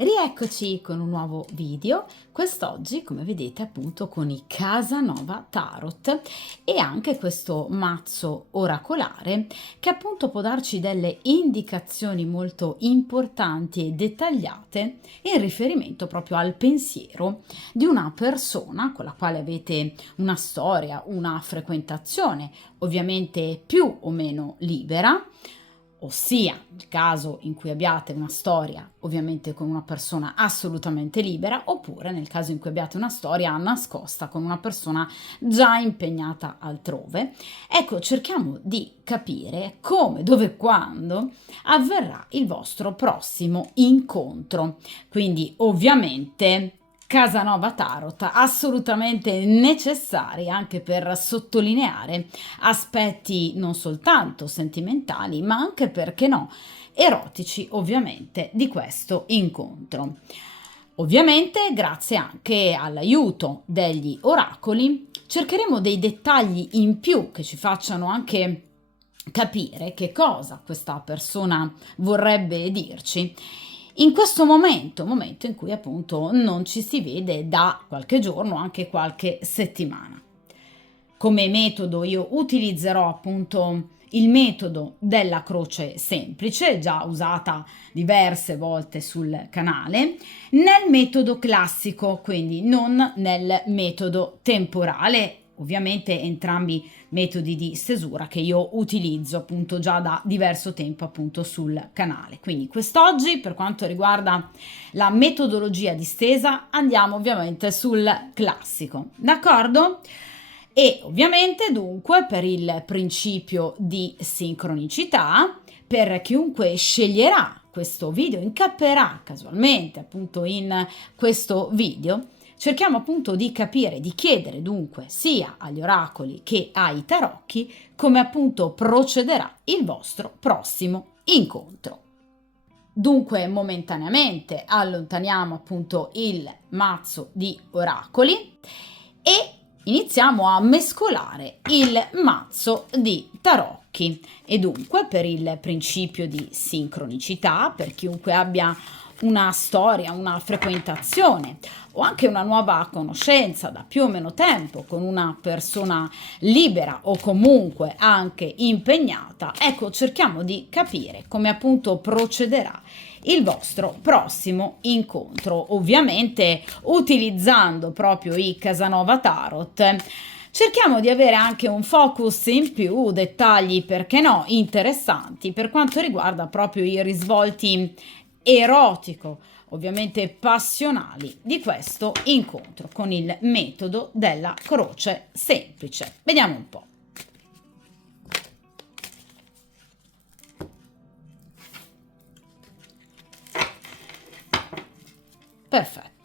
Rieccoci con un nuovo video, quest'oggi come vedete appunto con i Casanova Tarot e anche questo mazzo oracolare che appunto può darci delle indicazioni molto importanti e dettagliate in riferimento proprio al pensiero di una persona con la quale avete una storia, una frequentazione ovviamente più o meno libera. Ossia, nel caso in cui abbiate una storia ovviamente con una persona assolutamente libera, oppure nel caso in cui abbiate una storia nascosta con una persona già impegnata altrove. Ecco, cerchiamo di capire come, dove e quando avverrà il vostro prossimo incontro. Quindi, ovviamente, Casanova Tarot assolutamente necessari anche per sottolineare aspetti non soltanto sentimentali, ma anche, perché no, erotici ovviamente di questo incontro. Ovviamente, grazie anche all'aiuto degli oracoli, cercheremo dei dettagli in più che ci facciano anche capire che cosa questa persona vorrebbe dirci in questo momento in cui appunto non ci si vede da qualche giorno, anche qualche settimana. Come metodo io utilizzerò appunto il metodo della croce semplice, già usata diverse volte sul canale, nel metodo classico, quindi non nel metodo temporale. Ovviamente entrambi metodi di stesura che io utilizzo appunto già da diverso tempo appunto sul canale. Quindi quest'oggi, per quanto riguarda la metodologia di stesa, andiamo ovviamente sul classico, d'accordo? E ovviamente dunque per il principio di sincronicità, per chiunque sceglierà questo video, incapperà casualmente appunto in questo video, cerchiamo appunto di capire, di chiedere dunque sia agli oracoli che ai tarocchi come appunto procederà il vostro prossimo incontro. Dunque momentaneamente allontaniamo appunto il mazzo di oracoli e iniziamo a mescolare il mazzo di tarocchi. E dunque per il principio di sincronicità, per chiunque abbia una storia, una frequentazione o anche una nuova conoscenza da più o meno tempo con una persona libera o comunque anche impegnata, ecco, cerchiamo di capire come appunto procederà il vostro prossimo incontro, ovviamente utilizzando proprio i Casanova Tarot. Cerchiamo di avere anche un focus in più, dettagli perché no, interessanti per quanto riguarda proprio i risvolti erotico, ovviamente passionali di questo incontro con il metodo della croce semplice. Vediamo un po'. Perfetto.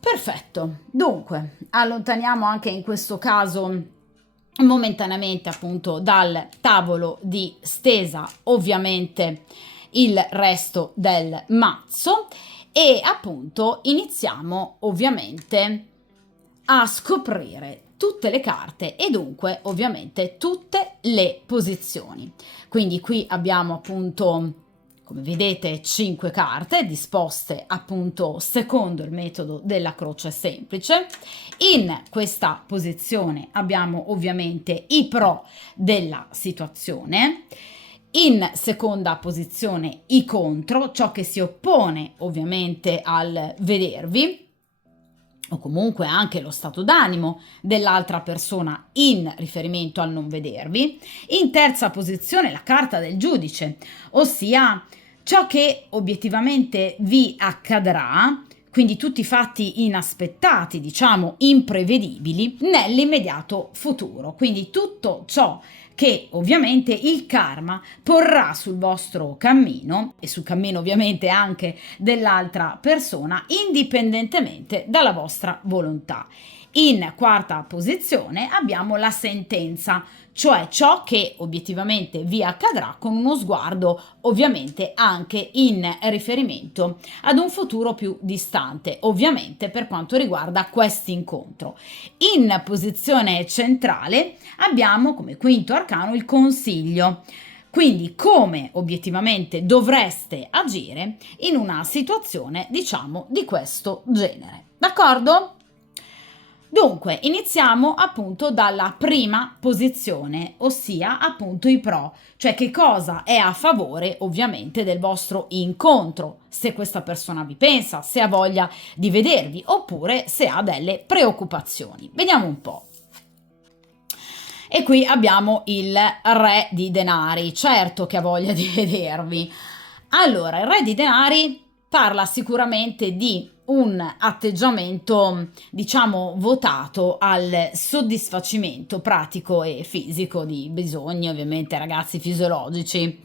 Perfetto, dunque allontaniamo anche in questo caso momentaneamente appunto dal tavolo di stesa ovviamente il resto del mazzo e appunto iniziamo ovviamente a scoprire tutte le carte e dunque ovviamente tutte le posizioni. Quindi qui abbiamo appunto, come vedete, 5 carte disposte appunto secondo il metodo della croce semplice. In questa posizione abbiamo ovviamente i pro della situazione. In seconda posizione i contro, ciò che si oppone ovviamente al vedervi, o comunque anche lo stato d'animo dell'altra persona in riferimento al non vedervi. In terza posizione la carta del giudice, ossia ciò che obiettivamente vi accadrà, quindi tutti i fatti inaspettati, diciamo imprevedibili, nell'immediato futuro. Quindi tutto ciò che ovviamente il karma porrà sul vostro cammino e sul cammino ovviamente anche dell'altra persona, indipendentemente dalla vostra volontà. In quarta posizione abbiamo la sentenza, cioè ciò che obiettivamente vi accadrà con uno sguardo ovviamente anche in riferimento ad un futuro più distante, ovviamente per quanto riguarda questo incontro. In posizione centrale abbiamo come quinto arcano il consiglio. Quindi come obiettivamente dovreste agire in una situazione, diciamo, di questo genere. D'accordo? Dunque, iniziamo appunto dalla prima posizione, ossia appunto i pro, cioè che cosa è a favore ovviamente del vostro incontro, se questa persona vi pensa, se ha voglia di vedervi oppure se ha delle preoccupazioni. Vediamo un po'. E qui abbiamo il re di denari, certo che ha voglia di vedervi. Allora, il re di denari parla sicuramente di un atteggiamento, diciamo, votato al soddisfacimento pratico e fisico di bisogni, ovviamente, ragazzi, fisiologici.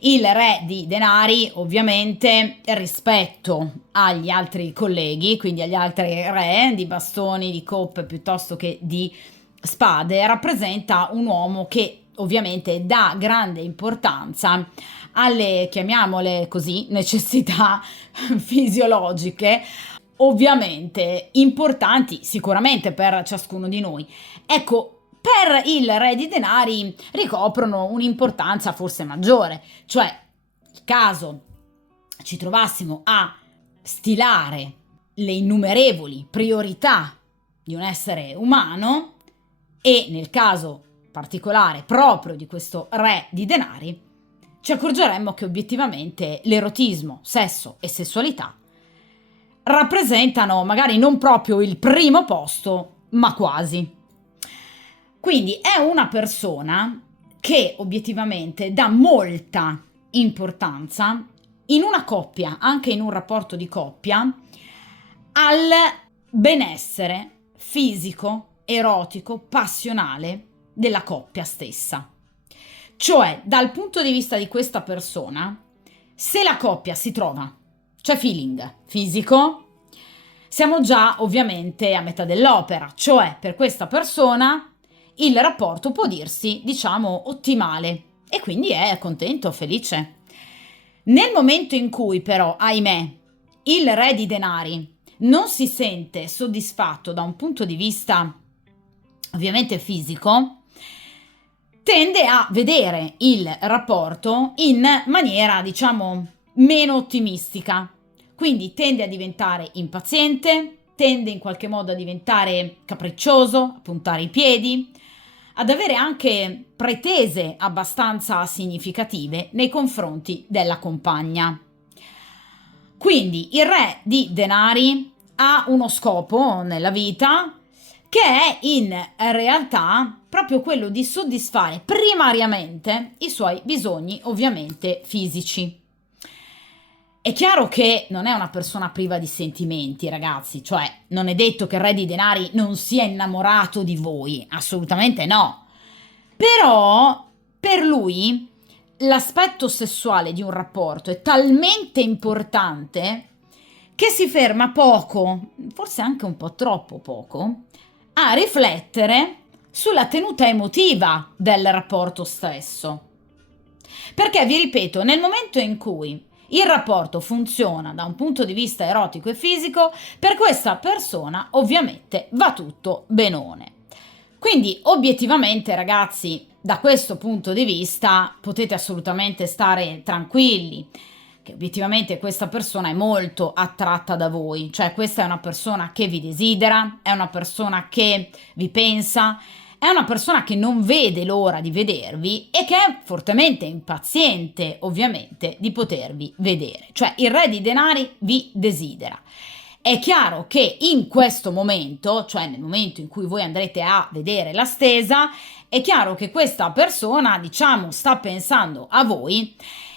Il re di denari, ovviamente, rispetto agli altri colleghi, quindi agli altri re di bastoni, di coppe piuttosto che di spade, rappresenta un uomo che ovviamente dà grande importanza alle, chiamiamole così, necessità fisiologiche, ovviamente importanti sicuramente per ciascuno di noi. Ecco, per il re di denari ricoprono un'importanza forse maggiore, cioè nel caso ci trovassimo a stilare le innumerevoli priorità di un essere umano, e nel caso particolare proprio di questo re di denari, ci accorgeremmo che obiettivamente l'erotismo, sesso e sessualità rappresentano magari non proprio il primo posto, ma quasi. Quindi è una persona che obiettivamente dà molta importanza in una coppia, anche in un rapporto di coppia, al benessere fisico, erotico, passionale della coppia stessa. Cioè, dal punto di vista di questa persona, se la coppia si trova, c'è feeling fisico, siamo già ovviamente a metà dell'opera, cioè per questa persona il rapporto può dirsi, diciamo, ottimale e quindi è contento, felice. Nel momento in cui però, ahimè, il re di denari non si sente soddisfatto da un punto di vista ovviamente fisico, tende a vedere il rapporto in maniera, diciamo, meno ottimistica. Quindi tende a diventare impaziente, tende in qualche modo a diventare capriccioso, a puntare i piedi, ad avere anche pretese abbastanza significative nei confronti della compagna. Quindi il re di denari ha uno scopo nella vita che è in realtà proprio quello di soddisfare primariamente i suoi bisogni ovviamente fisici. È chiaro che non è una persona priva di sentimenti, ragazzi, cioè non è detto che il re di denari non sia innamorato di voi, assolutamente no. Però per lui l'aspetto sessuale di un rapporto è talmente importante che si ferma poco, forse anche un po' troppo poco, a riflettere sulla tenuta emotiva del rapporto stesso. Perché, vi ripeto, nel momento in cui il rapporto funziona da un punto di vista erotico e fisico, per questa persona ovviamente va tutto benone. Quindi obiettivamente, ragazzi, da questo punto di vista potete assolutamente stare tranquilli, che obiettivamente questa persona è molto attratta da voi, cioè questa è una persona che vi desidera, è una persona che vi pensa, è una persona che non vede l'ora di vedervi e che è fortemente impaziente, ovviamente, di potervi vedere. Cioè il re di denari vi desidera. È chiaro che in questo momento, cioè nel momento in cui voi andrete a vedere la stesa, è chiaro che questa persona, diciamo, sta pensando a voi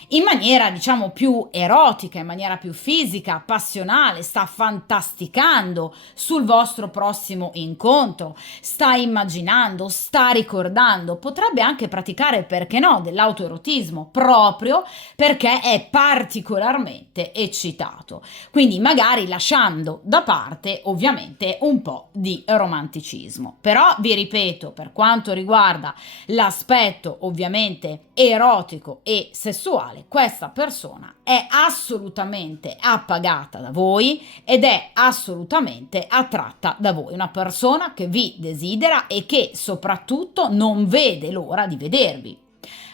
in maniera diciamo più erotica, in maniera più fisica, passionale, sta fantasticando sul vostro prossimo incontro, sta immaginando, sta ricordando, potrebbe anche praticare, perché no, dell'autoerotismo proprio perché è particolarmente eccitato, quindi magari lasciando da parte ovviamente un po' di romanticismo. Però vi ripeto, per quanto riguarda l'aspetto ovviamente erotico e sessuale, questa persona è assolutamente appagata da voi ed è assolutamente attratta da voi, una persona che vi desidera e che soprattutto non vede l'ora di vedervi.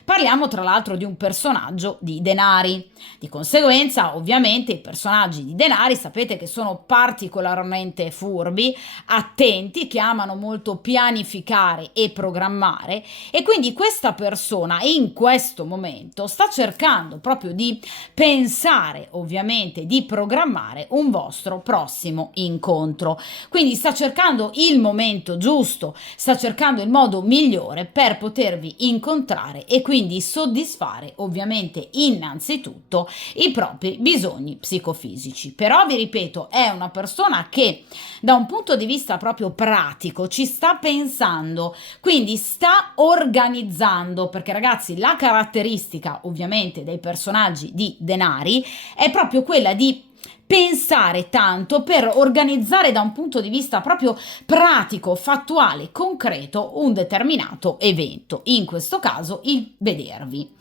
Parliamo tra l'altro di un personaggio di denari. Di conseguenza, ovviamente, i personaggi di denari sapete che sono particolarmente furbi, attenti, che amano molto pianificare e programmare, e quindi questa persona in questo momento sta cercando proprio di pensare, ovviamente, di programmare un vostro prossimo incontro. Quindi sta cercando il momento giusto, sta cercando il modo migliore per potervi incontrare e quindi soddisfare ovviamente innanzitutto i propri bisogni psicofisici. Però vi ripeto, è una persona che da un punto di vista proprio pratico ci sta pensando, quindi sta organizzando, perché ragazzi la caratteristica ovviamente dei personaggi di denari è proprio quella di pensare tanto per organizzare da un punto di vista proprio pratico, fattuale, concreto un determinato evento, in questo caso il vedervi.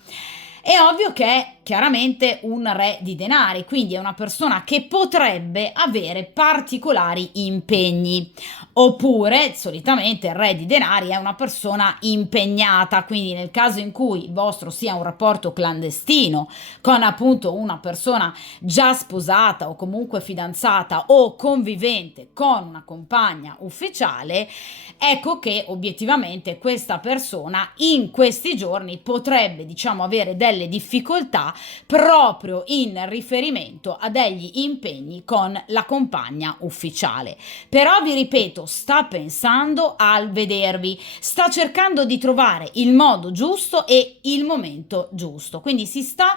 È ovvio che è chiaramente un re di denari, quindi è una persona che potrebbe avere particolari impegni, oppure solitamente il re di denari è una persona impegnata, quindi nel caso in cui il vostro sia un rapporto clandestino con appunto una persona già sposata o comunque fidanzata o convivente con una compagna ufficiale, ecco che obiettivamente questa persona in questi giorni potrebbe diciamo avere delle difficoltà proprio in riferimento a degli impegni con la compagna ufficiale. Però vi ripeto, sta pensando al vedervi, sta cercando di trovare il modo giusto e il momento giusto, quindi si sta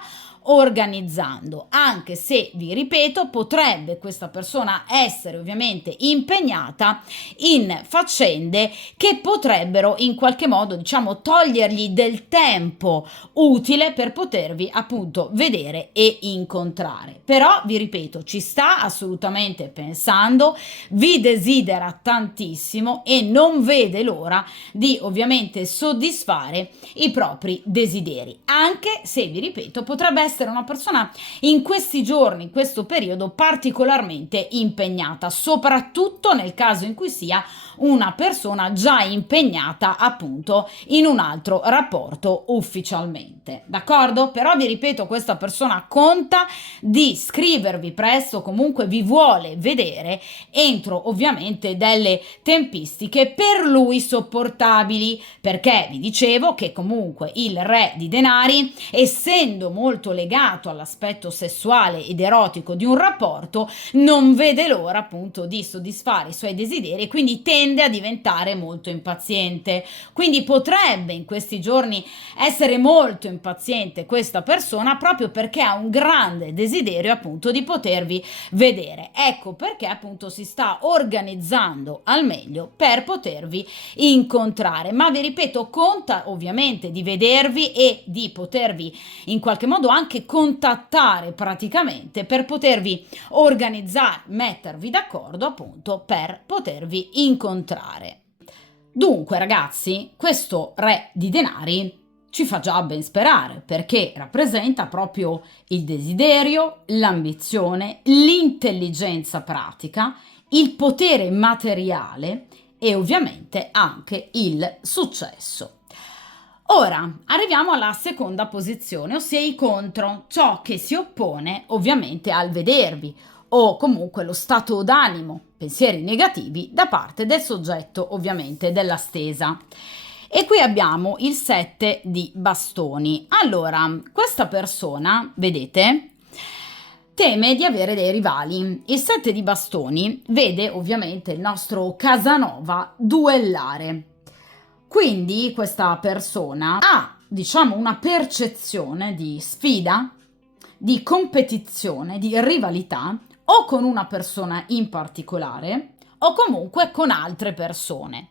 organizzando, anche se vi ripeto potrebbe questa persona essere ovviamente impegnata in faccende che potrebbero in qualche modo diciamo togliergli del tempo utile per potervi appunto vedere e incontrare. Però vi ripeto, ci sta assolutamente pensando, vi desidera tantissimo e non vede l'ora di ovviamente soddisfare i propri desideri, anche se vi ripeto potrebbe essere una persona in questi giorni, in questo periodo particolarmente impegnata, soprattutto nel caso in cui sia una persona già impegnata appunto in un altro rapporto ufficialmente, d'accordo? Però vi ripeto, questa persona conta di scrivervi presto, comunque vi vuole vedere entro ovviamente delle tempistiche per lui sopportabili, perché vi dicevo che comunque il re di denari, essendo molto legato all'aspetto sessuale ed erotico di un rapporto, non vede l'ora appunto di soddisfare i suoi desideri e quindi tende a diventare molto impaziente. Quindi potrebbe in questi giorni essere molto impaziente questa persona proprio perché ha un grande desiderio appunto di potervi vedere. Ecco perché appunto si sta organizzando al meglio per potervi incontrare, ma vi ripeto conta ovviamente di vedervi e di potervi in qualche modo anche contattare praticamente per potervi organizzare, mettervi d'accordo appunto per potervi incontrare. Dunque ragazzi, questo re di denari ci fa già ben sperare perché rappresenta proprio il desiderio, l'ambizione, l'intelligenza pratica, il potere materiale e ovviamente anche il successo. Ora arriviamo alla seconda posizione, ossia i contro, ciò che si oppone ovviamente al vedervi o comunque lo stato d'animo, pensieri negativi da parte del soggetto ovviamente della stesa. E qui abbiamo il 7 di bastoni. Allora, questa persona, vedete, teme di avere dei rivali. Il 7 di bastoni vede ovviamente il nostro Casanova duellare. Quindi questa persona ha diciamo, una percezione di sfida, di competizione, di rivalità, o con una persona in particolare, o comunque con altre persone.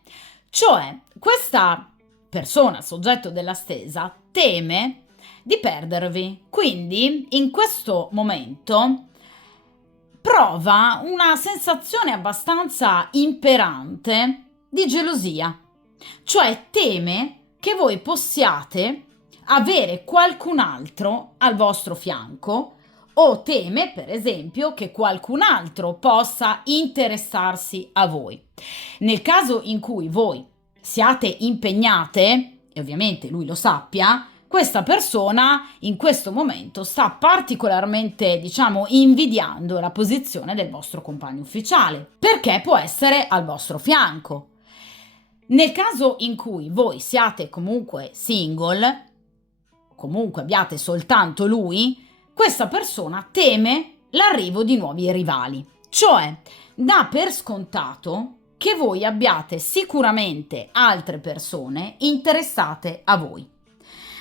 Cioè, questa persona, soggetto della stesa, teme di perdervi. Quindi, in questo momento, prova una sensazione abbastanza imperante di gelosia. Cioè, teme che voi possiate avere qualcun altro al vostro fianco, o teme, per esempio, che qualcun altro possa interessarsi a voi. Nel caso in cui voi siate impegnate, e ovviamente lui lo sappia, questa persona in questo momento sta particolarmente, diciamo, invidiando la posizione del vostro compagno ufficiale, perché può essere al vostro fianco. Nel caso in cui voi siate comunque single, comunque abbiate soltanto lui, questa persona teme l'arrivo di nuovi rivali, cioè dà per scontato che voi abbiate sicuramente altre persone interessate a voi.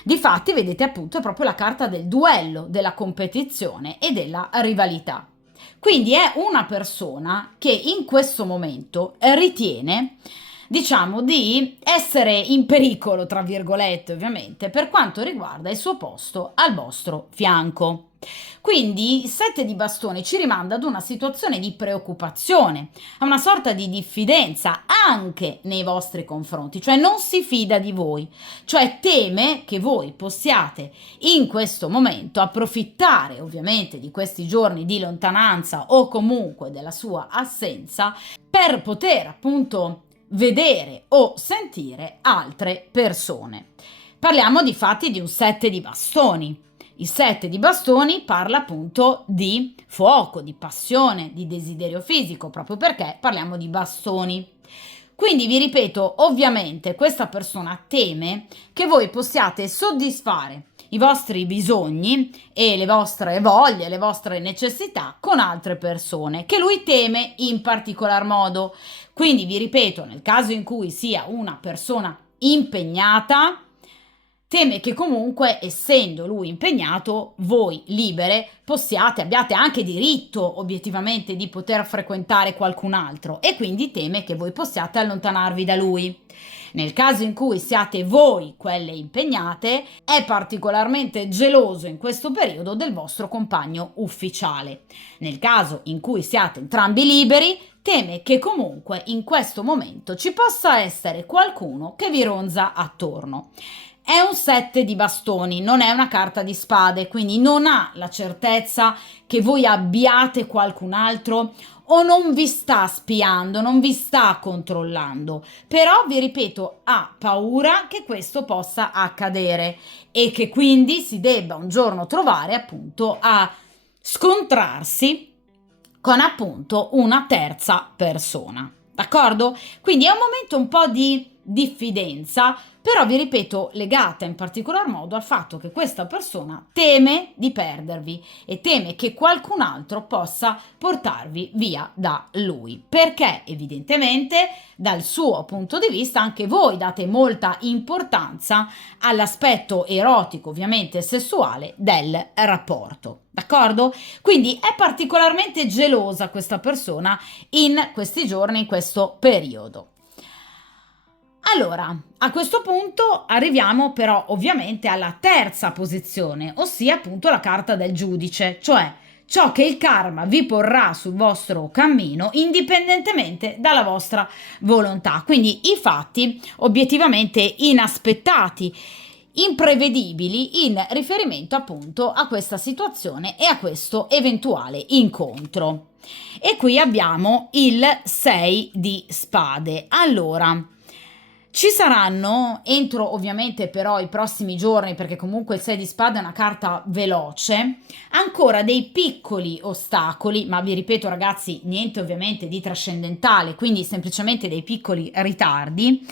Difatti, vedete, appunto, è proprio la carta del duello, della competizione e della rivalità. Quindi è una persona che in questo momento ritiene, diciamo, di essere in pericolo, tra virgolette, ovviamente, per quanto riguarda il suo posto al vostro fianco. Quindi il 7 di bastoni ci rimanda ad una situazione di preoccupazione, a una sorta di diffidenza anche nei vostri confronti, cioè non si fida di voi, cioè teme che voi possiate in questo momento approfittare ovviamente di questi giorni di lontananza o comunque della sua assenza per poter appunto vedere o sentire altre persone. Parliamo di fatti di un 7 di bastoni. Il 7 di bastoni parla appunto di fuoco, di passione, di desiderio fisico, proprio perché parliamo di bastoni. Quindi vi ripeto, ovviamente questa persona teme che voi possiate soddisfare i vostri bisogni e le vostre voglie, le vostre necessità con altre persone, che lui teme in particolar modo. Quindi vi ripeto, nel caso in cui sia una persona impegnata, teme che comunque, essendo lui impegnato, voi libere abbiate anche diritto obiettivamente di poter frequentare qualcun altro, e quindi teme che voi possiate allontanarvi da lui. Nel caso in cui siate voi quelle impegnate, è particolarmente geloso in questo periodo del vostro compagno ufficiale. Nel caso in cui siate entrambi liberi, teme che comunque in questo momento ci possa essere qualcuno che vi ronza attorno. È un 7 di bastoni, non è una carta di spade, quindi non ha la certezza che voi abbiate qualcun altro o non vi sta spiando, non vi sta controllando. Però vi ripeto, ha paura che questo possa accadere e che quindi si debba un giorno trovare appunto a scontrarsi con appunto una terza persona. D'accordo? Quindi è un momento un po' di diffidenza, però vi ripeto, legata in particolar modo al fatto che questa persona teme di perdervi e teme che qualcun altro possa portarvi via da lui, perché evidentemente dal suo punto di vista anche voi date molta importanza all'aspetto erotico, ovviamente sessuale, del rapporto. D'accordo? Quindi è particolarmente gelosa questa persona in questi giorni, in questo periodo. Allora, a questo punto arriviamo però ovviamente alla terza posizione, ossia appunto la carta del giudice, cioè ciò che il karma vi porrà sul vostro cammino indipendentemente dalla vostra volontà. Quindi i fatti obiettivamente inaspettati, imprevedibili in riferimento appunto a questa situazione e a questo eventuale incontro. E qui abbiamo il 6 di spade. Allora, ci saranno, entro ovviamente però i prossimi giorni, perché comunque il 6 di spade è una carta veloce, ancora dei piccoli ostacoli, ma vi ripeto ragazzi, niente ovviamente di trascendentale, quindi semplicemente dei piccoli ritardi,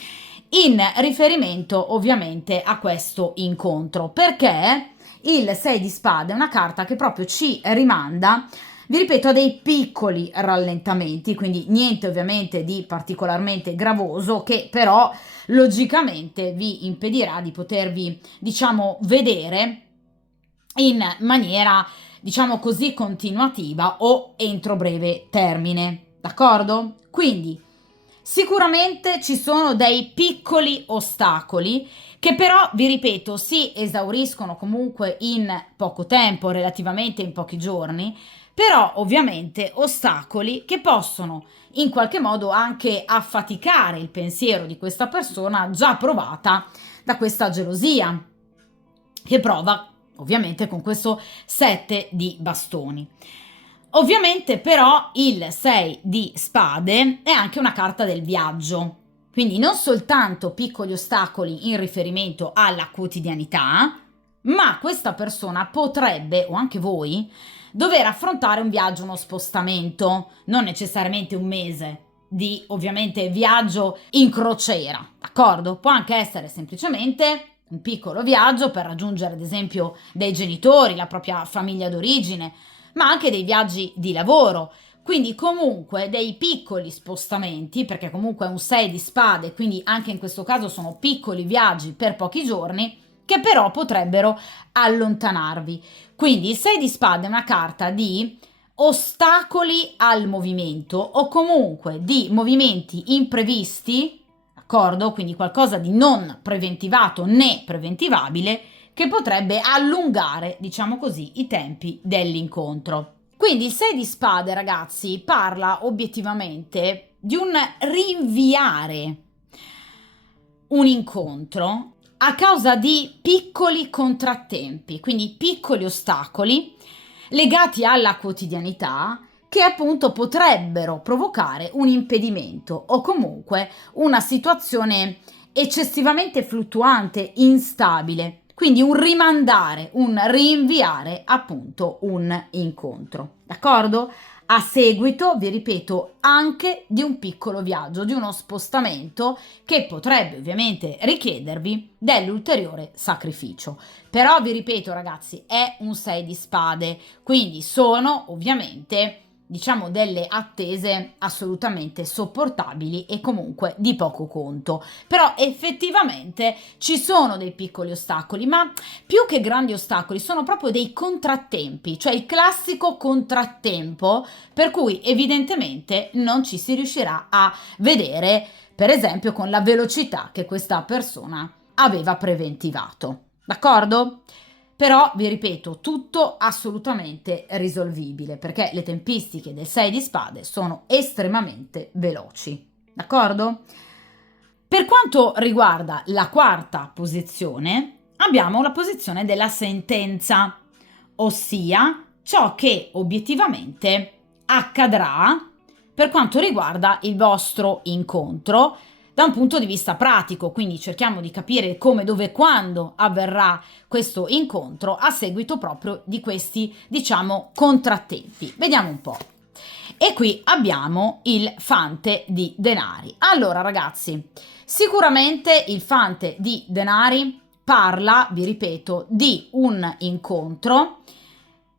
in riferimento ovviamente a questo incontro, perché il 6 di spade è una carta che proprio ci rimanda vi ripeto, a dei piccoli rallentamenti, quindi niente ovviamente di particolarmente gravoso, che però logicamente vi impedirà di potervi, diciamo, vedere in maniera, diciamo così, continuativa o entro breve termine, d'accordo? Quindi sicuramente ci sono dei piccoli ostacoli che però, vi ripeto, si esauriscono comunque in poco tempo, relativamente in pochi giorni, però ovviamente ostacoli che possono in qualche modo anche affaticare il pensiero di questa persona già provata da questa gelosia che prova ovviamente con questo 7 di bastoni. Ovviamente però il 6 di spade è anche una carta del viaggio, quindi non soltanto piccoli ostacoli in riferimento alla quotidianità, ma questa persona potrebbe, o anche voi, dover affrontare un viaggio, uno spostamento, non necessariamente un mese di ovviamente viaggio in crociera, d'accordo? Può anche essere semplicemente un piccolo viaggio per raggiungere ad esempio dei genitori, la propria famiglia d'origine, ma anche dei viaggi di lavoro. Quindi comunque dei piccoli spostamenti, perché comunque è un 6 di spade, quindi anche in questo caso sono piccoli viaggi per pochi giorni, che però potrebbero allontanarvi. Quindi il 6 di spade è una carta di ostacoli al movimento o comunque di movimenti imprevisti, d'accordo? Quindi qualcosa di non preventivato né preventivabile che potrebbe allungare, diciamo così, i tempi dell'incontro. Quindi il 6 di spade, ragazzi, parla obiettivamente di un rinviare un incontro a causa di piccoli contrattempi, quindi piccoli ostacoli legati alla quotidianità che appunto potrebbero provocare un impedimento o comunque una situazione eccessivamente fluttuante, instabile. Quindi un rimandare, un rinviare appunto un incontro. D'accordo? A seguito, vi ripeto, anche di un piccolo viaggio, di uno spostamento che potrebbe ovviamente richiedervi dell'ulteriore sacrificio. Però vi ripeto ragazzi, è un 6 di spade, quindi sono ovviamente diciamo delle attese assolutamente sopportabili e comunque di poco conto. Però effettivamente ci sono dei piccoli ostacoli, ma più che grandi ostacoli sono proprio dei contrattempi, cioè il classico contrattempo per cui evidentemente non ci si riuscirà a vedere, per esempio, con la velocità che questa persona aveva preventivato. D'accordo? Però vi ripeto, tutto assolutamente risolvibile perché le tempistiche del 6 di spade sono estremamente veloci. D'accordo? Per quanto riguarda la quarta posizione, abbiamo la posizione della sentenza, ossia ciò che obiettivamente accadrà per quanto riguarda il vostro incontro da un punto di vista pratico, quindi cerchiamo di capire come, dove, quando avverrà questo incontro a seguito proprio di questi, diciamo, contrattempi. Vediamo un po'. E qui abbiamo il fante di denari. Allora, ragazzi, sicuramente il fante di denari parla, vi ripeto, di un incontro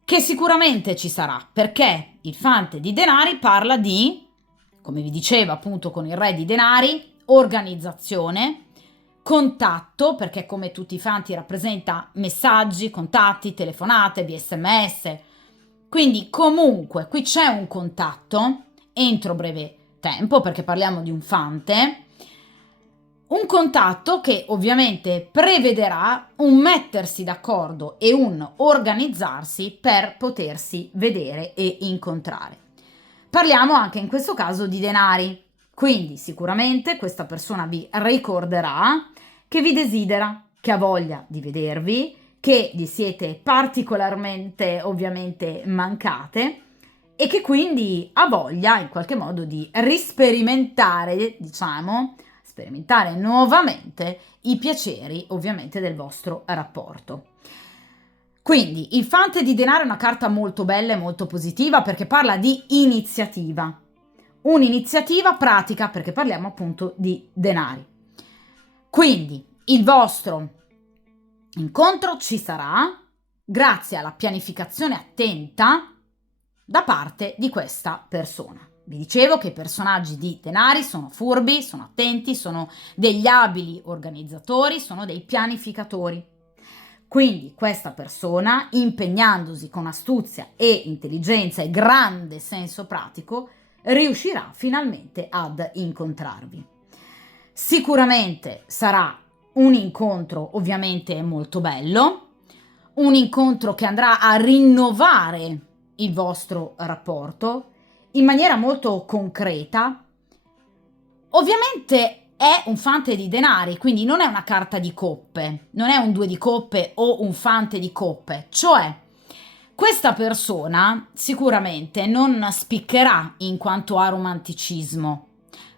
che sicuramente ci sarà, perché il fante di denari parla di, come vi dicevo appunto con il re di denari, organizzazione, contatto, perché come tutti i fanti rappresenta messaggi, contatti, telefonate, via SMS. Quindi comunque qui c'è un contatto entro breve tempo, perché parliamo di un fante, un contatto che ovviamente prevederà un mettersi d'accordo e un organizzarsi per potersi vedere e incontrare. Parliamo anche in questo caso di denari, quindi sicuramente questa persona vi ricorderà che vi desidera, che ha voglia di vedervi, che gli siete particolarmente ovviamente mancate e che quindi ha voglia in qualche modo di risperimentare, diciamo, sperimentare nuovamente i piaceri ovviamente del vostro rapporto. Quindi il fante di denaro è una carta molto bella e molto positiva perché parla di iniziativa, un'iniziativa pratica perché parliamo appunto di denari. Quindi il vostro incontro ci sarà grazie alla pianificazione attenta da parte di questa persona. Vi dicevo che i personaggi di Denari sono furbi, sono attenti, sono degli abili organizzatori, sono dei pianificatori. Quindi questa persona, impegnandosi con astuzia e intelligenza e grande senso pratico, riuscirà finalmente ad incontrarvi. Sicuramente sarà un incontro ovviamente molto bello, un incontro che andrà a rinnovare il vostro rapporto in maniera molto concreta. Ovviamente è un fante di denari, quindi non è una carta di coppe, non è un 2 di coppe o un fante di coppe, cioè questa persona sicuramente non spiccherà in quanto a romanticismo,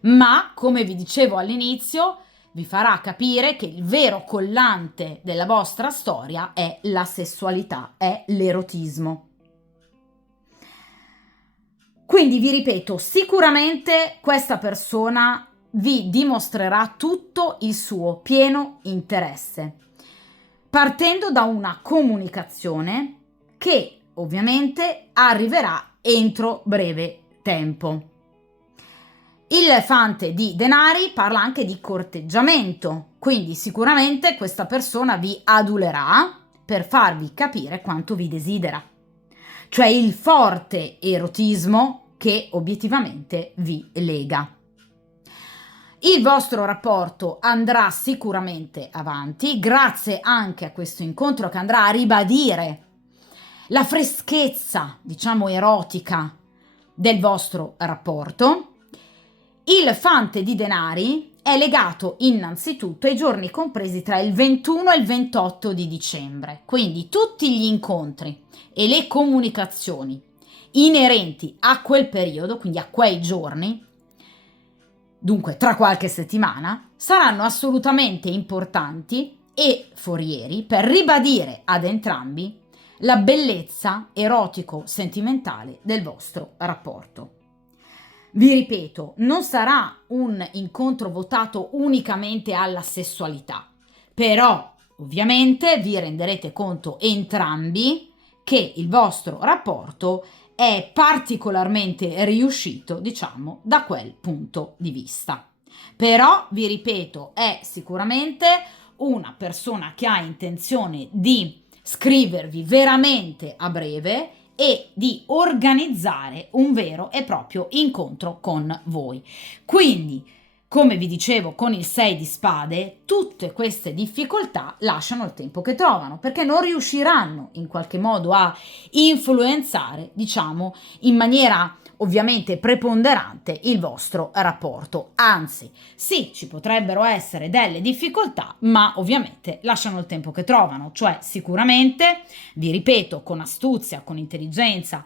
ma come vi dicevo all'inizio, vi farà capire che il vero collante della vostra storia è la sessualità, è l'erotismo. Quindi vi ripeto, sicuramente questa persona vi dimostrerà tutto il suo pieno interesse, partendo da una comunicazione che ovviamente arriverà entro breve tempo. Il fante di denari parla anche di corteggiamento, quindi sicuramente questa persona vi adulerà per farvi capire quanto vi desidera, cioè il forte erotismo che obiettivamente vi lega. Il vostro rapporto andrà sicuramente avanti, grazie anche a questo incontro che andrà a ribadire la freschezza, diciamo, erotica del vostro rapporto. Il fante di denari è legato innanzitutto ai giorni compresi tra il 21 e il 28 di dicembre, quindi tutti gli incontri e le comunicazioni inerenti a quel periodo, quindi a quei giorni, dunque tra qualche settimana, saranno assolutamente importanti e forieri per ribadire ad entrambi la bellezza erotico-sentimentale del vostro rapporto. Vi ripeto, non sarà un incontro votato unicamente alla sessualità, però ovviamente vi renderete conto entrambi che il vostro rapporto è particolarmente riuscito, diciamo, da quel punto di vista. Però, vi ripeto, è sicuramente una persona che ha intenzione di scrivervi veramente a breve e di organizzare un vero e proprio incontro con voi. Quindi, come vi dicevo con il 6 di spade, tutte queste difficoltà lasciano il tempo che trovano, perché non riusciranno in qualche modo a influenzare, diciamo, in maniera ovviamente preponderante il vostro rapporto. Anzi, sì, ci potrebbero essere delle difficoltà, ma ovviamente lasciano il tempo che trovano, cioè sicuramente, vi ripeto, con astuzia, con intelligenza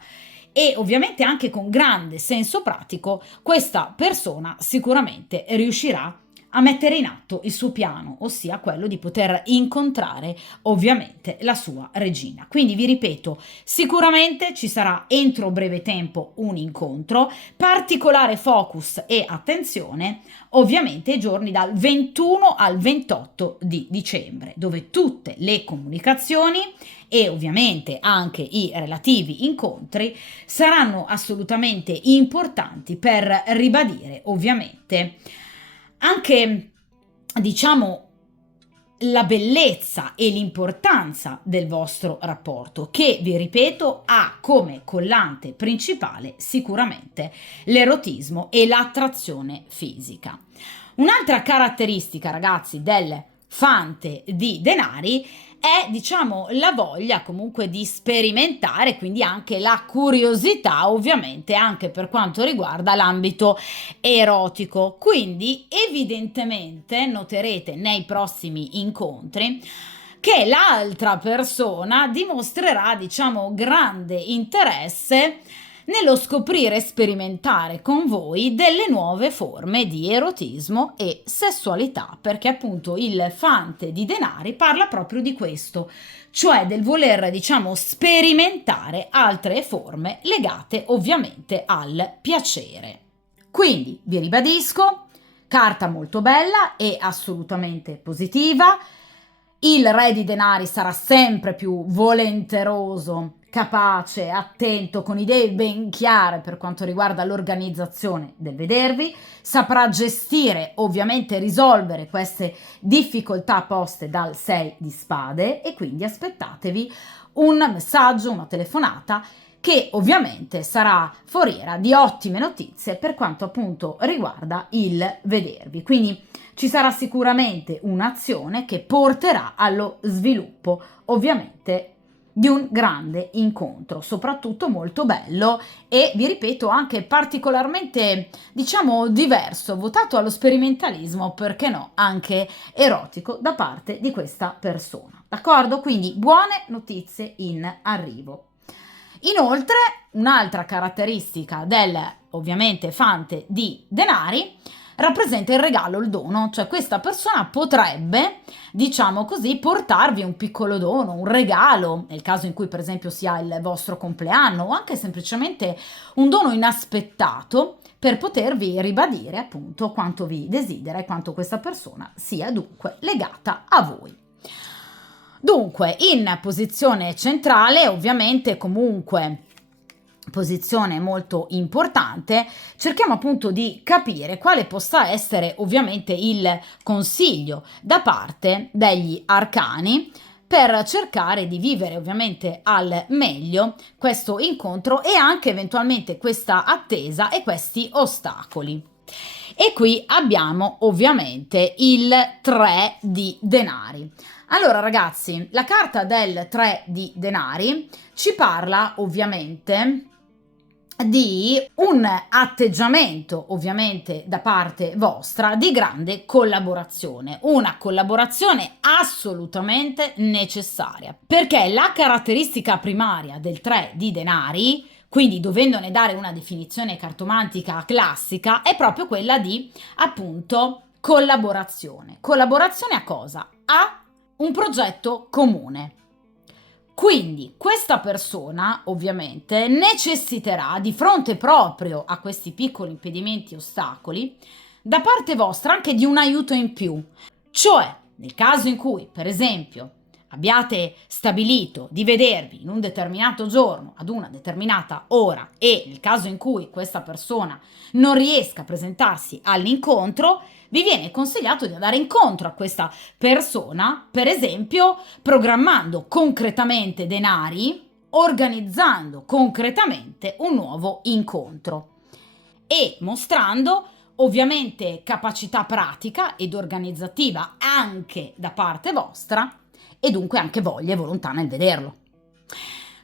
e ovviamente anche con grande senso pratico, questa persona sicuramente riuscirà a mettere in atto il suo piano, ossia quello di poter incontrare ovviamente la sua regina. Quindi vi ripeto, sicuramente ci sarà entro breve tempo un incontro, particolare focus e attenzione ovviamente i giorni dal 21 al 28 di dicembre, dove tutte le comunicazioni e ovviamente anche i relativi incontri saranno assolutamente importanti per ribadire ovviamente anche, diciamo, la bellezza e l'importanza del vostro rapporto, che vi ripeto ha come collante principale sicuramente l'erotismo e l'attrazione fisica. Un'altra caratteristica, ragazzi, del fante di denari è, diciamo, la voglia comunque di sperimentare, quindi anche la curiosità, ovviamente anche per quanto riguarda l'ambito erotico. Quindi evidentemente noterete nei prossimi incontri che l'altra persona dimostrerà, diciamo, grande interesse nello scoprire e sperimentare con voi delle nuove forme di erotismo e sessualità, perché appunto il fante di denari parla proprio di questo, cioè del voler, diciamo, sperimentare altre forme legate ovviamente al piacere. Quindi vi ribadisco, carta molto bella e assolutamente positiva. Il re di denari sarà sempre più volenteroso capace, attento, con idee ben chiare per quanto riguarda l'organizzazione del vedervi, saprà gestire, ovviamente risolvere queste difficoltà poste dal 6 di spade, e quindi aspettatevi un messaggio, una telefonata che ovviamente sarà foriera di ottime notizie per quanto appunto riguarda il vedervi. Quindi ci sarà sicuramente un'azione che porterà allo sviluppo, ovviamente, di un grande incontro, soprattutto molto bello e, vi ripeto, anche particolarmente, diciamo, diverso, votato allo sperimentalismo, perché no, anche erotico da parte di questa persona. D'accordo? Quindi buone notizie in arrivo. Inoltre, un'altra caratteristica del, ovviamente, fante di denari rappresenta il regalo, il dono, cioè questa persona potrebbe, diciamo così, portarvi un piccolo dono, un regalo, nel caso in cui per esempio sia il vostro compleanno, o anche semplicemente un dono inaspettato per potervi ribadire appunto quanto vi desidera e quanto questa persona sia dunque legata a voi. Dunque, in posizione centrale, ovviamente comunque posizione molto importante, cerchiamo appunto di capire quale possa essere ovviamente il consiglio da parte degli arcani per cercare di vivere ovviamente al meglio questo incontro e anche eventualmente questa attesa e questi ostacoli. E qui abbiamo ovviamente il 3 di denari. Allora ragazzi, la carta del 3 di denari ci parla ovviamente di un atteggiamento ovviamente da parte vostra di grande collaborazione, una collaborazione assolutamente necessaria, perché la caratteristica primaria del 3 di denari, quindi dovendone dare una definizione cartomantica classica, è proprio quella di appunto collaborazione. Collaborazione a cosa? A un progetto comune. Quindi questa persona ovviamente necessiterà, di fronte proprio a questi piccoli impedimenti e ostacoli, da parte vostra anche di un aiuto in più. Cioè, nel caso in cui, per esempio, abbiate stabilito di vedervi in un determinato giorno ad una determinata ora e nel caso in cui questa persona non riesca a presentarsi all'incontro, vi viene consigliato di andare incontro a questa persona, per esempio programmando concretamente denari, organizzando concretamente un nuovo incontro e mostrando ovviamente capacità pratica ed organizzativa anche da parte vostra e dunque anche voglia e volontà nel vederlo.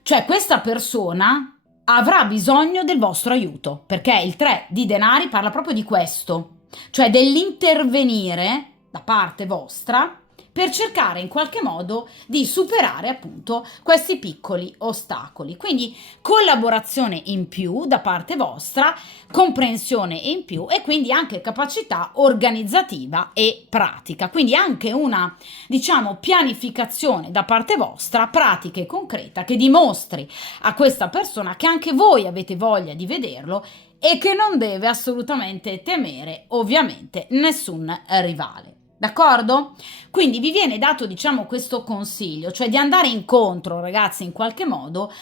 Cioè questa persona avrà bisogno del vostro aiuto, perché il 3 di denari parla proprio di questo, cioè dell'intervenire da parte vostra per cercare in qualche modo di superare appunto questi piccoli ostacoli. Quindi collaborazione in più da parte vostra, comprensione in più e quindi anche capacità organizzativa e pratica. Quindi anche una, diciamo, pianificazione da parte vostra, pratica e concreta, che dimostri a questa persona che anche voi avete voglia di vederlo e che non deve assolutamente temere ovviamente nessun rivale. D'accordo? Quindi vi viene dato, diciamo, questo consiglio, cioè di andare incontro, ragazzi, in qualche modo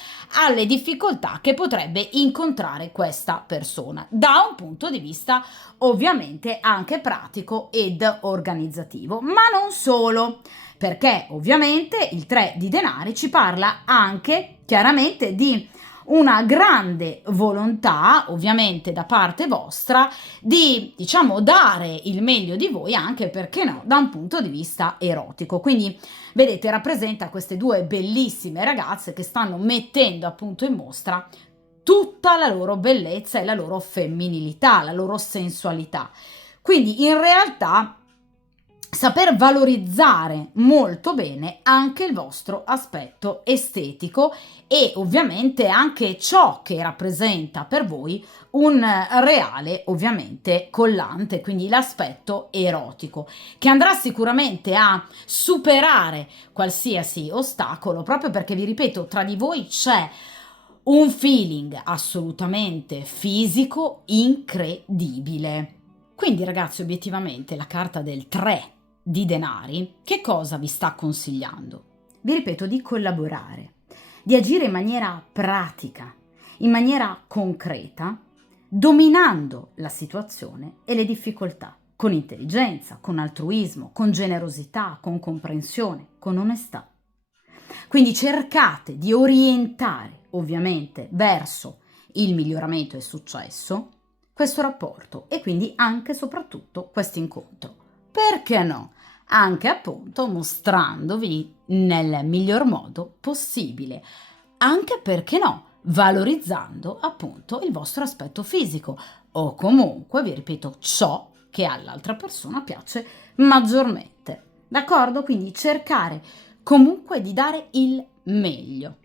alle difficoltà che potrebbe incontrare questa persona, da un punto di vista ovviamente anche pratico ed organizzativo, ma non solo, perché ovviamente il 3 di denari ci parla anche chiaramente di una grande volontà, ovviamente da parte vostra, di, diciamo, dare il meglio di voi anche, perché no, da un punto di vista erotico. Quindi, vedete, rappresenta queste due bellissime ragazze che stanno mettendo appunto in mostra tutta la loro bellezza e la loro femminilità, la loro sensualità. Quindi, in realtà, saper valorizzare molto bene anche il vostro aspetto estetico e ovviamente anche ciò che rappresenta per voi un reale ovviamente collante, quindi l'aspetto erotico, che andrà sicuramente a superare qualsiasi ostacolo, proprio perché vi ripeto, tra di voi c'è un feeling assolutamente fisico incredibile. Quindi ragazzi, obiettivamente la carta del 3 di denari che cosa vi sta consigliando? Vi ripeto, di collaborare, di agire in maniera pratica, in maniera concreta, dominando la situazione e le difficoltà, con intelligenza, con altruismo, con generosità, con comprensione, con onestà. Quindi cercate di orientare, ovviamente, verso il miglioramento e il successo questo rapporto e quindi anche e soprattutto questo incontro. Perché no? Anche appunto mostrandovi nel miglior modo possibile. Anche perché no? Valorizzando appunto il vostro aspetto fisico o comunque, vi ripeto, ciò che all'altra persona piace maggiormente. D'accordo? Quindi cercare comunque di dare il meglio,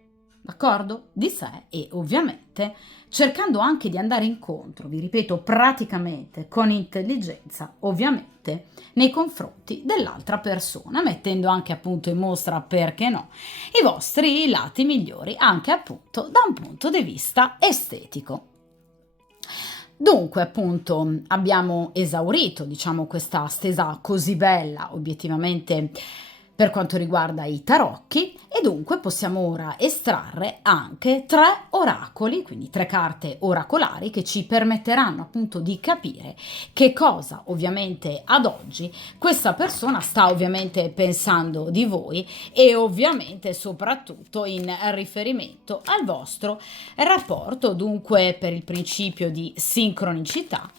d'accordo? Di sé e ovviamente cercando anche di andare incontro, vi ripeto, praticamente con intelligenza, ovviamente, nei confronti dell'altra persona, mettendo anche appunto in mostra, perché no, i vostri lati migliori, anche appunto da un punto di vista estetico. Dunque, appunto, abbiamo esaurito, diciamo, questa stesa così bella, obiettivamente, per quanto riguarda i tarocchi e dunque possiamo ora estrarre anche 3 oracoli, quindi 3 carte oracolari che ci permetteranno appunto di capire che cosa ovviamente ad oggi questa persona sta ovviamente pensando di voi e ovviamente soprattutto in riferimento al vostro rapporto, dunque per il principio di sincronicità.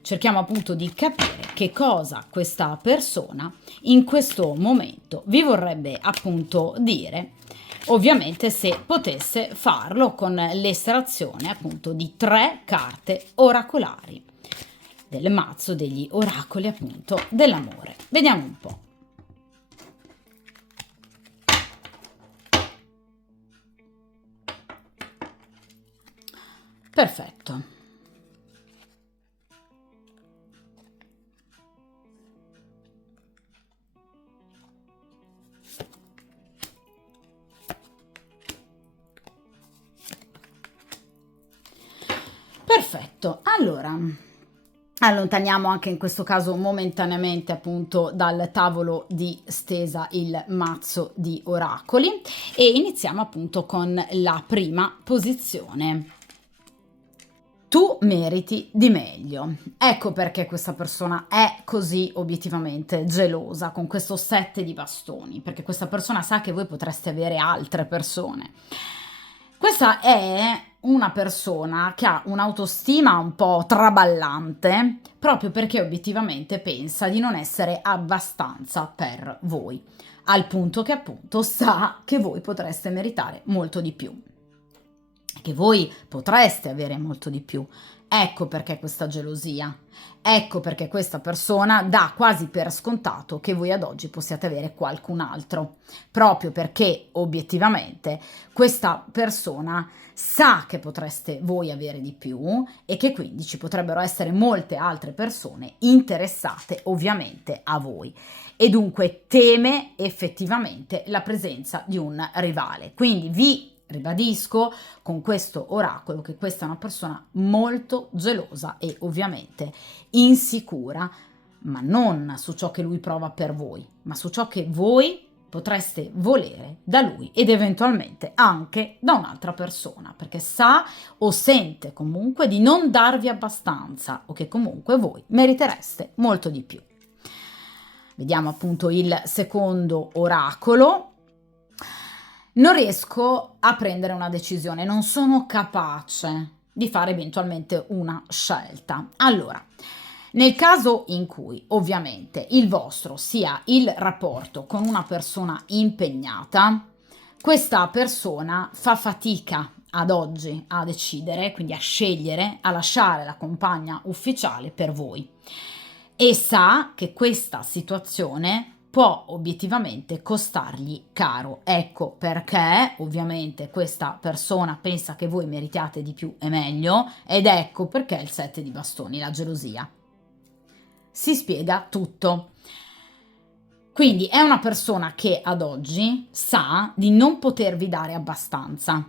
Cerchiamo appunto di capire che cosa questa persona in questo momento vi vorrebbe appunto dire, ovviamente se potesse farlo con l'estrazione appunto di 3 carte oracolari del mazzo degli oracoli appunto dell'amore. Vediamo un po'. Perfetto. Perfetto, allora allontaniamo anche in questo caso momentaneamente appunto dal tavolo di stesa il mazzo di oracoli e iniziamo appunto con la prima posizione. Tu meriti di meglio. Ecco perché questa persona è così obiettivamente gelosa con questo 7 di bastoni, perché questa persona sa che voi potreste avere altre persone. Questa è una persona che ha un'autostima un po' traballante, proprio perché obiettivamente pensa di non essere abbastanza per voi, al punto che appunto sa che voi potreste meritare molto di più, che voi potreste avere molto di più. Ecco perché questa gelosia, ecco perché questa persona dà quasi per scontato che voi ad oggi possiate avere qualcun altro, proprio perché obiettivamente questa persona sa che potreste voi avere di più e che quindi ci potrebbero essere molte altre persone interessate ovviamente a voi e dunque teme effettivamente la presenza di un rivale. Quindi vi ribadisco con questo oracolo che questa è una persona molto gelosa e ovviamente insicura, ma non su ciò che lui prova per voi, ma su ciò che voi potreste volere da lui ed eventualmente anche da un'altra persona, perché sa o sente comunque di non darvi abbastanza o che comunque voi meritereste molto di più. Vediamo appunto il secondo oracolo. Non riesco a prendere una decisione, non sono capace di fare eventualmente una scelta. Allora, nel caso in cui ovviamente il vostro sia il rapporto con una persona impegnata, questa persona fa fatica ad oggi a decidere, quindi a scegliere, a lasciare la compagna ufficiale per voi e sa che questa situazione può obiettivamente costargli caro. Ecco perché ovviamente questa persona pensa che voi meritiate di più e meglio ed ecco perché il 7 di bastoni, la gelosia. Si spiega tutto. Quindi è una persona che ad oggi sa di non potervi dare abbastanza.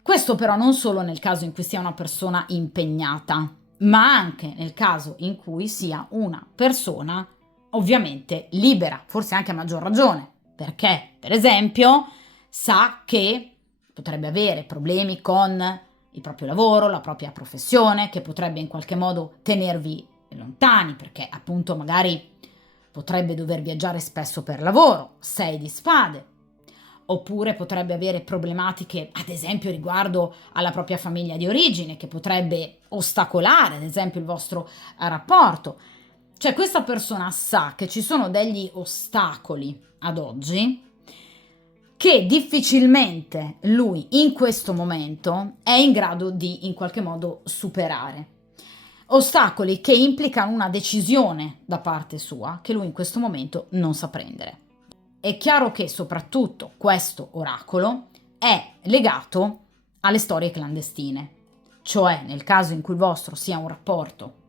Questo però non solo nel caso in cui sia una persona impegnata, ma anche nel caso in cui sia una persona ovviamente libera, forse anche a maggior ragione, perché per esempio sa che potrebbe avere problemi con il proprio lavoro, la propria professione, che potrebbe in qualche modo tenervi lontani, perché appunto magari potrebbe dover viaggiare spesso per lavoro, 6 di spade, oppure potrebbe avere problematiche, ad esempio, riguardo alla propria famiglia di origine, che potrebbe ostacolare, ad esempio, il vostro rapporto. Cioè, questa persona sa che ci sono degli ostacoli ad oggi che difficilmente lui in questo momento è in grado di in qualche modo superare. Ostacoli che implicano una decisione da parte sua che lui in questo momento non sa prendere. È chiaro che soprattutto questo oracolo è legato alle storie clandestine, cioè nel caso in cui il vostro sia un rapporto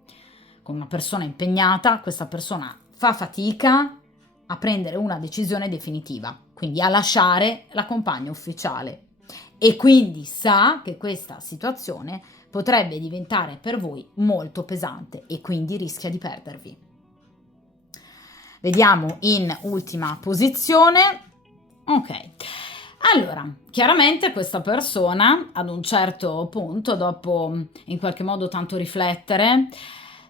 con una persona impegnata, questa persona fa fatica a prendere una decisione definitiva, quindi a lasciare la compagna ufficiale, e quindi sa che questa situazione potrebbe diventare per voi molto pesante e quindi rischia di perdervi. Vediamo in ultima posizione. Ok. Allora, chiaramente questa persona ad un certo punto, dopo in qualche modo tanto riflettere,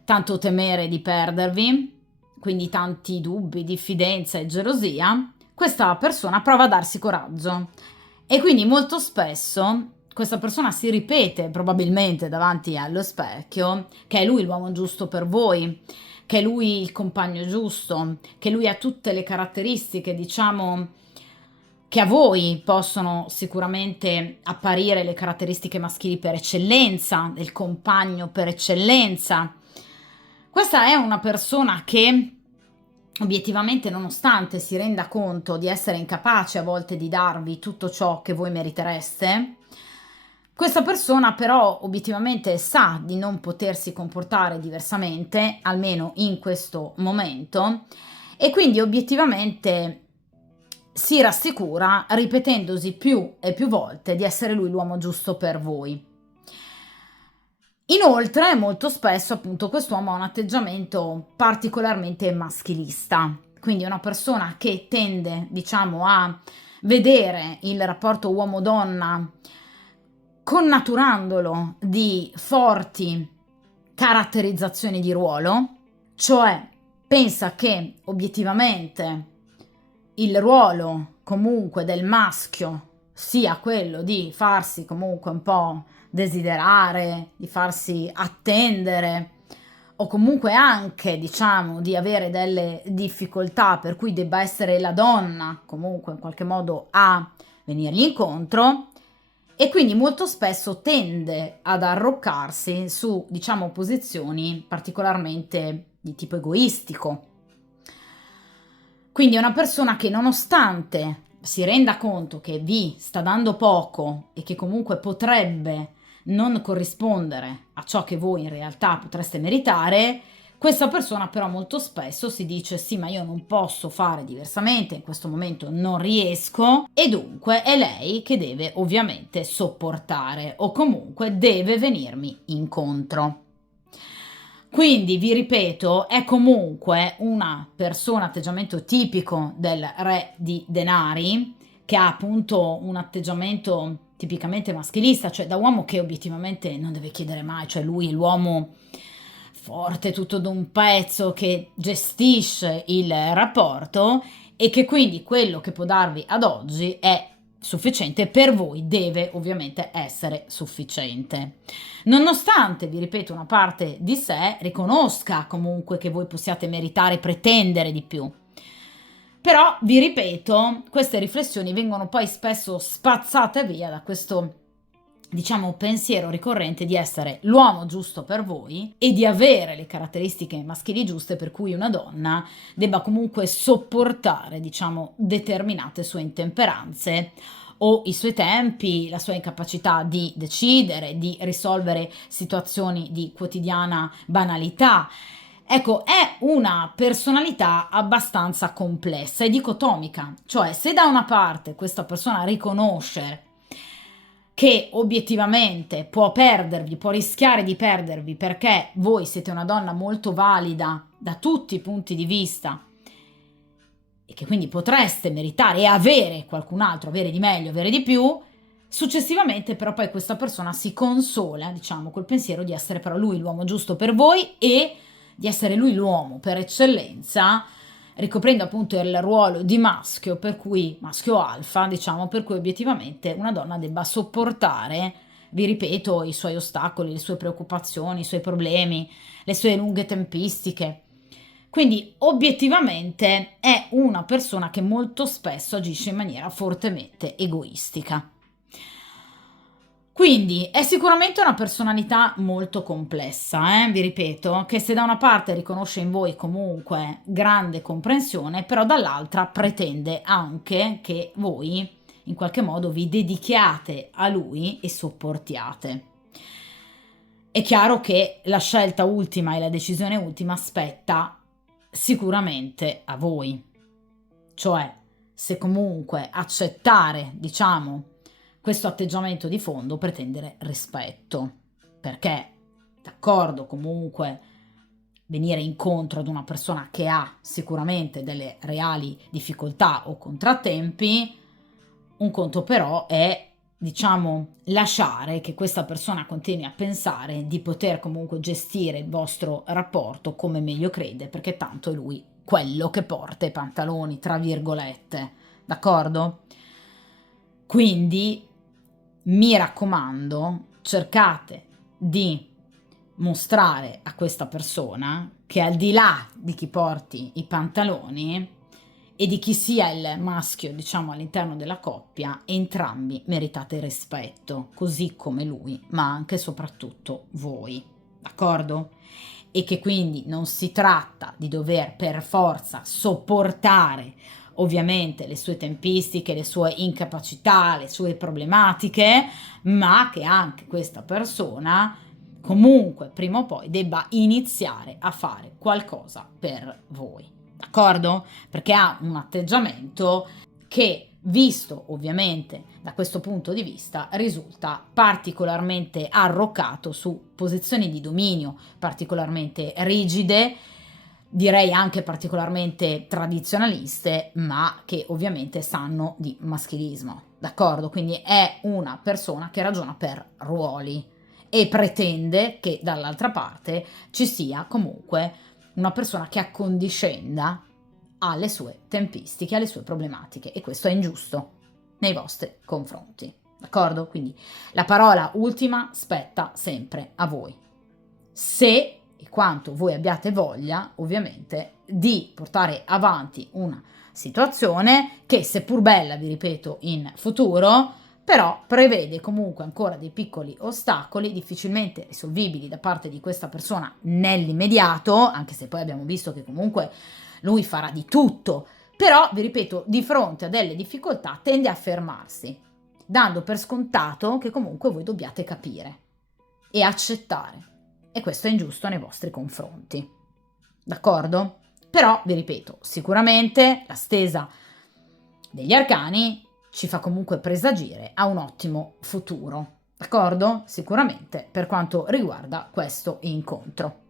tanto temere di perdervi, quindi tanti dubbi, diffidenza e gelosia, questa persona prova a darsi coraggio e quindi molto spesso questa persona si ripete probabilmente davanti allo specchio che è lui l'uomo giusto per voi, che è lui il compagno giusto, che lui ha tutte le caratteristiche, diciamo, che a voi possono sicuramente apparire le caratteristiche maschili per eccellenza, del compagno per eccellenza. Questa è una persona che obiettivamente, nonostante si renda conto di essere incapace a volte di darvi tutto ciò che voi meritereste, questa persona però obiettivamente sa di non potersi comportare diversamente, almeno in questo momento, e quindi obiettivamente si rassicura ripetendosi più e più volte di essere lui l'uomo giusto per voi. Inoltre, molto spesso, appunto, quest'uomo ha un atteggiamento particolarmente maschilista, quindi è una persona che tende, diciamo, a vedere il rapporto uomo-donna connaturandolo di forti caratterizzazioni di ruolo, cioè pensa che obiettivamente il ruolo comunque del maschio sia quello di farsi comunque un po' desiderare, di farsi attendere o comunque anche, diciamo, di avere delle difficoltà per cui debba essere la donna comunque in qualche modo a venirgli incontro, e quindi molto spesso tende ad arroccarsi su, diciamo, posizioni particolarmente di tipo egoistico. Quindi è una persona che, nonostante si renda conto che vi sta dando poco e che comunque potrebbe non corrispondere a ciò che voi in realtà potreste meritare, questa persona però molto spesso si dice: sì, ma io non posso fare diversamente, in questo momento non riesco, e dunque è lei che deve ovviamente sopportare o comunque deve venirmi incontro. Quindi vi ripeto, è comunque una persona, atteggiamento tipico del re di denari, che ha appunto un atteggiamento tipicamente maschilista, cioè da uomo che obiettivamente non deve chiedere mai, cioè lui è l'uomo forte, tutto d'un pezzo, che gestisce il rapporto e che quindi quello che può darvi ad oggi è sufficiente per voi, deve ovviamente essere sufficiente. Nonostante, vi ripeto, una parte di sé riconosca comunque che voi possiate meritare, pretendere di più. Però, vi ripeto, queste riflessioni vengono poi spesso spazzate via da questo, diciamo, pensiero ricorrente di essere l'uomo giusto per voi e di avere le caratteristiche maschili giuste per cui una donna debba comunque sopportare, diciamo, determinate sue intemperanze o i suoi tempi, la sua incapacità di decidere, di risolvere situazioni di quotidiana banalità. Ecco, è una personalità abbastanza complessa e dicotomica, cioè se da una parte questa persona riconosce che obiettivamente può perdervi, può rischiare di perdervi perché voi siete una donna molto valida da tutti i punti di vista e che quindi potreste meritare e avere qualcun altro, avere di meglio, avere di più, Successivamente però poi questa persona si consola, diciamo, col pensiero di essere però lui l'uomo giusto per voi e di essere lui l'uomo per eccellenza, ricoprendo appunto il ruolo di maschio, per cui maschio alfa, diciamo, per cui obiettivamente una donna debba sopportare, vi ripeto, i suoi ostacoli, le sue preoccupazioni, i suoi problemi, le sue lunghe tempistiche. Quindi obiettivamente è una persona che molto spesso agisce in maniera fortemente egoistica. Quindi è sicuramente una personalità molto complessa, vi ripeto, che se da una parte riconosce in voi comunque grande comprensione, però dall'altra pretende anche che voi in qualche modo vi dedichiate a lui e sopportiate. È chiaro che la scelta ultima e la decisione ultima spetta sicuramente a voi, cioè se comunque accettare, diciamo, questo atteggiamento di fondo, pretendere rispetto, perché d'accordo comunque venire incontro ad una persona che ha sicuramente delle reali difficoltà o contrattempi, un conto però è, diciamo, lasciare che questa persona continui a pensare di poter comunque gestire il vostro rapporto come meglio crede, perché tanto è lui quello che porta i pantaloni, tra virgolette, d'accordo? Quindi mi raccomando, cercate di mostrare a questa persona che al di là di chi porti i pantaloni e di chi sia il maschio, diciamo, all'interno della coppia, entrambi meritate rispetto, così come lui, ma anche e soprattutto voi, d'accordo? E che quindi non si tratta di dover per forza sopportare ovviamente le sue tempistiche, le sue incapacità, le sue problematiche, ma che anche questa persona comunque prima o poi debba iniziare a fare qualcosa per voi, d'accordo? Perché ha un atteggiamento che, visto ovviamente da questo punto di vista, risulta particolarmente arroccato su posizioni di dominio particolarmente rigide, direi anche particolarmente tradizionaliste, ma che ovviamente sanno di maschilismo, d'accordo? Quindi è una persona che ragiona per ruoli e pretende che dall'altra parte ci sia comunque una persona che accondiscenda alle sue tempistiche, alle sue problematiche, e questo è ingiusto nei vostri confronti, d'accordo? Quindi la parola ultima spetta sempre a voi. Se e quanto voi abbiate voglia, ovviamente, di portare avanti una situazione che, seppur bella, vi ripeto, in futuro, però prevede comunque ancora dei piccoli ostacoli difficilmente risolvibili da parte di questa persona nell'immediato, anche se poi abbiamo visto che comunque lui farà di tutto, però vi ripeto, di fronte a delle difficoltà tende a fermarsi, dando per scontato che comunque voi dobbiate capire e accettare, e questo è ingiusto nei vostri confronti, d'accordo? Però vi ripeto, sicuramente la stesa degli arcani ci fa comunque presagire a un ottimo futuro, d'accordo? Sicuramente per quanto riguarda questo incontro.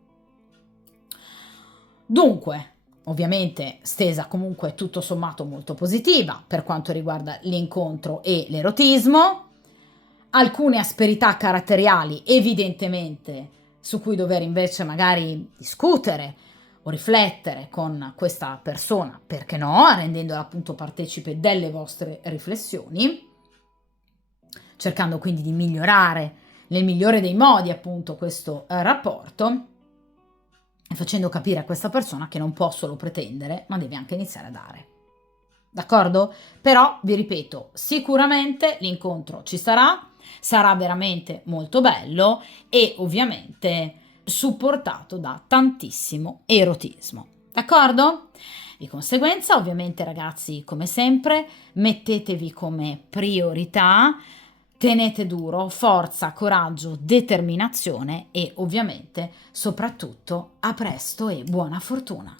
Dunque, ovviamente stesa comunque tutto sommato molto positiva per quanto riguarda l'incontro e l'erotismo, alcune asperità caratteriali evidentemente su cui dover invece magari discutere o riflettere con questa persona, perché no, rendendola appunto partecipe delle vostre riflessioni, cercando quindi di migliorare nel migliore dei modi appunto questo rapporto, e facendo capire a questa persona che non può solo pretendere, ma deve anche iniziare a dare. D'accordo? Però, vi ripeto, sicuramente l'incontro ci sarà veramente molto bello e ovviamente supportato da tantissimo erotismo. D'accordo? Di conseguenza, ovviamente ragazzi, come sempre, mettetevi come priorità, tenete duro, forza, coraggio, determinazione e ovviamente, soprattutto, a presto e buona fortuna.